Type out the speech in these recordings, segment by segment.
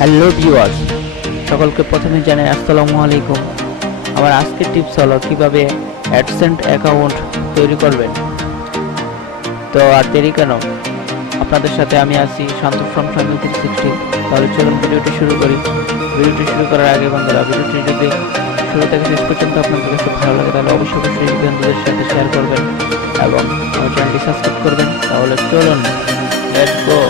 Hello viewers, সকলকে প্রথমে জানাই আসসালামু আলাইকুম। আমার আজকের টিপস হলো কিভাবে অ্যাডসেন্স অ্যাকাউন্ট তৈরি করবেন। তো আর দেরি কেন, আপনাদের সাথে আমি আছি শান্ত ফ্রম Shanto360। তাহলে চলুন ভিডিওটি শুরু করি। ভিডিওটি শুরু করার আগে বন্ধুরা, ভিডিওটি যদি শুরু থেকে শেষ পর্যন্ত আপনাদের কাছে ভালো লাগে তাহলে অবশ্যই বন্ধুদের সাথে শেয়ার করবেন এবং আমার চ্যানেলটি সাবস্ক্রাইব করবেন। তাহলে চলুন, লেটস গো।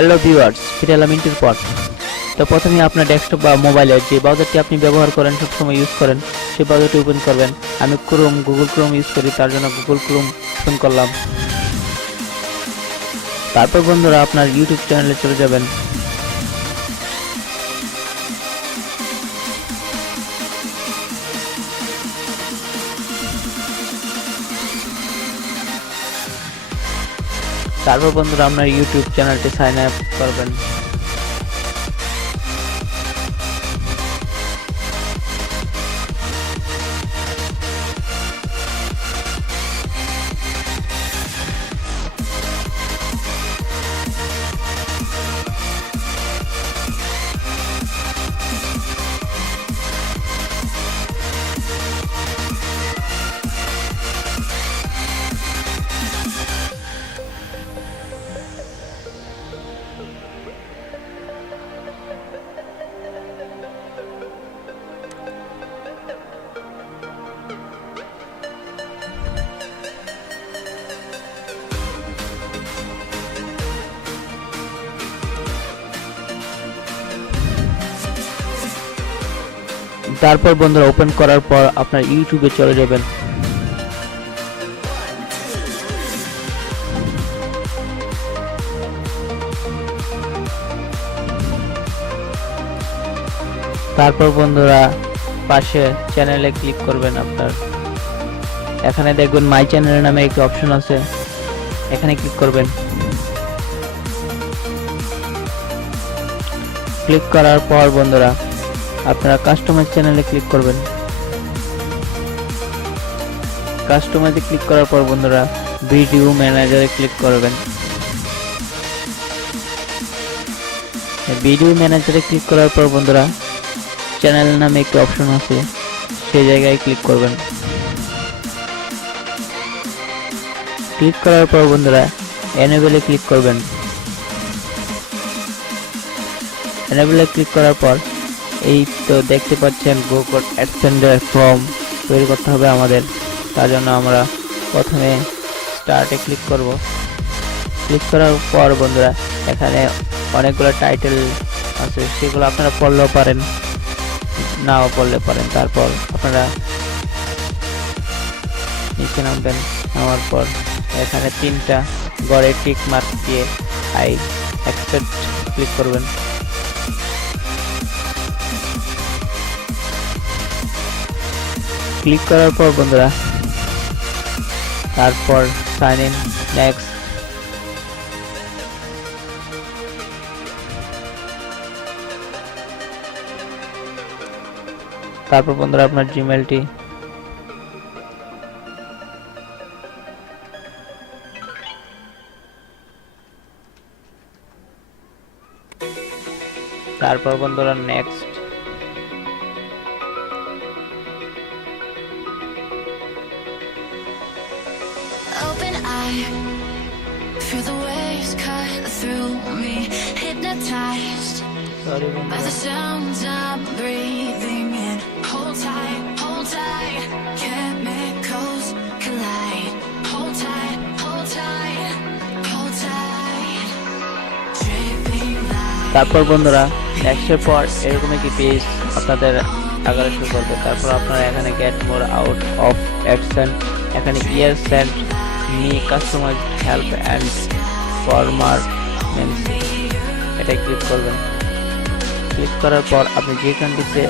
হ্যালো ভিউয়ার্স, ফিরে এলাম মিনিটের পর। তো প্রথমে আপনার ডেস্কটপ বা মোবাইলের যে ব্রাউজারটি আপনি ব্যবহার করেন, সবসময় ইউজ করেন, সেই ব্রাউজারটি ওপেন করবেন। আমি গুগল ক্রোম ইউজ করি, তার জন্য গুগল ক্রোম ওপেন করলাম। তারপর বন্ধুরা আপনার ইউটিউব চ্যানেলে চলে যাবেন। তারপর বন্ধুরা আপনার ইউটিউব চ্যানেলটি সাইন আপ করবেন। তারপর বন্ধুরা ওপেন করার পর আপনার ইউটিউবে চলে যাবেন। তারপর বন্ধুরা পাশে চ্যানেলে ক্লিক করবেন। আপনার এখানে দেখবেন মাই চ্যানেল নামে একটি অপশন আছে, এখানে ক্লিক করবেন। ক্লিক করার পর বন্ধুরা আপনারা কাস্টমাইজ চ্যানেলে ক্লিক করবেন। কাস্টমাইজে ক্লিক করার পর বন্ধুরা ভিডিও ম্যানেজারে ক্লিক করবেন। ভিডিও ম্যানেজারে ক্লিক করার পর বন্ধুরা চ্যানেল নামে একটি অপশন আছে, সেই জায়গায় ক্লিক করবেন। ক্লিক করার পর বন্ধুরা এনেবলে ক্লিক করবেন। এনেবলে ক্লিক করার পর এই তো দেখতে পাচ্ছেন গুগল অ্যাডসেন্স ফর্ম তৈরি করতে হবে আমাদের। তার জন্য আমরা প্রথমে স্টার্টে ক্লিক করব। ক্লিক করার পর বন্ধুরা এখানে অনেকগুলো টাইটেল আছে, সেগুলো আপনারা পড়লেও পারেন, নাও পড়লে পারেন। তারপর আপনারা নিচে নামবেন। নামার পর এখানে তিনটা গড়ে টিক মার্ক দিয়ে আই অ্যাকসেপ্ট ক্লিক করবেন। ক্লিক করার পর বন্ধুরা তারপর সাইন ইন, নেক্সট। তারপর বন্ধুরা আপনার জিমেলটি তারপর বন্ধুরা next. Open eye, feel the waves cut through me, hypnotized by the sounds I'm breathing in. Hold tight, chemicals collide. Hold tight, hold tight, hold tight. Dripping light. তারপর বন্ধুরা নেক্সটের পর এরকম একটি পেজ আপনাদের আগানো শুরু করবে। তারপর আপনারা এখানে get more out of AdSense, এখানে year send me customize help and ফরমার মেন্স, এটা ক্লিক করবেন। ক্লিক করার পর আপনি যে কান্ট্রিতে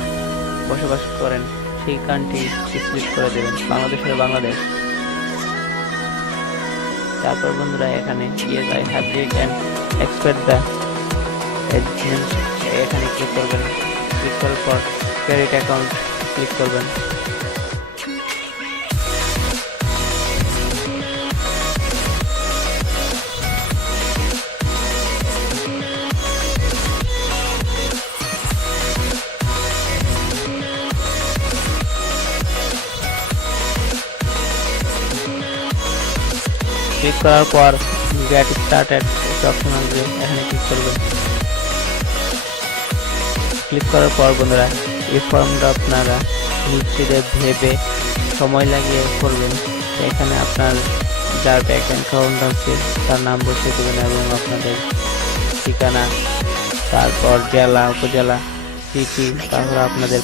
বসবাস করেন সেই কান্ট্রি সিলেক্ট করে দেবেন, বাংলাদেশ হলে বাংলাদেশ। তারপর বন্ধুরা এখানে yes I have read and expect the AdSense এখানে ক্লিক করবেন। ক্লিক করার পর ক্রেডিট অ্যাকাউন্ট ক্লিক করবেন। ক্লিক করার পর গেট স্টার্টেড অপশন আসবে, এখানে ক্লিক করবেন। ক্লিক করার পর বন্ধুরা এই ফর্মটা আপনারা নিশ্চিত ভেবে সময় লাগিয়ে করবেন। এখানে আপনার যার ব্যাংক অ্যাকাউন্ট আছে তার নাম বসিয়ে দেবেন এবং আপনাদের ঠিকানা, তারপর জেলা, উপজেলা, সিটি, তারপর আপনাদের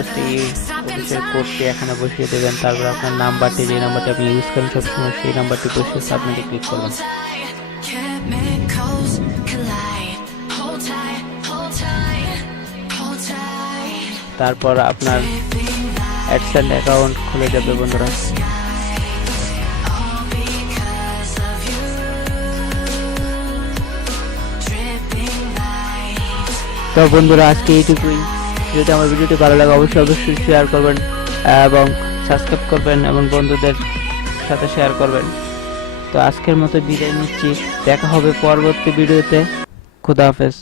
অফিসের কোডটি এখানে বসিয়ে দেবেন। তারপর আপনার নাম্বারটি, যে নাম্বারটি আপনি ইউজ করেন সবসময় সেই নাম্বারটি বসিয়ে সাবমিটে ক্লিক করবেন। Chemicals collide. Hold tight, hold tight, hold tight. তারপর আপনার অ্যাডসেন্স অ্যাকাউন্ট খুলে যাবে বন্ধুরা। All because of you. Dripping light. তো বন্ধুরা আজকে এইটুকুই। যদি আমার ভিডিওটি ভালো লাগে অবশ্যই শেয়ার করবেন এবং সাবস্ক্রাইব করবেন এবং বন্ধুদের সাথে শেয়ার করবেন। তো আজকের মতো বিদায় নিচ্ছি, দেখা হবে পরবর্তী ভিডিওতে। খুদা হাফেজ।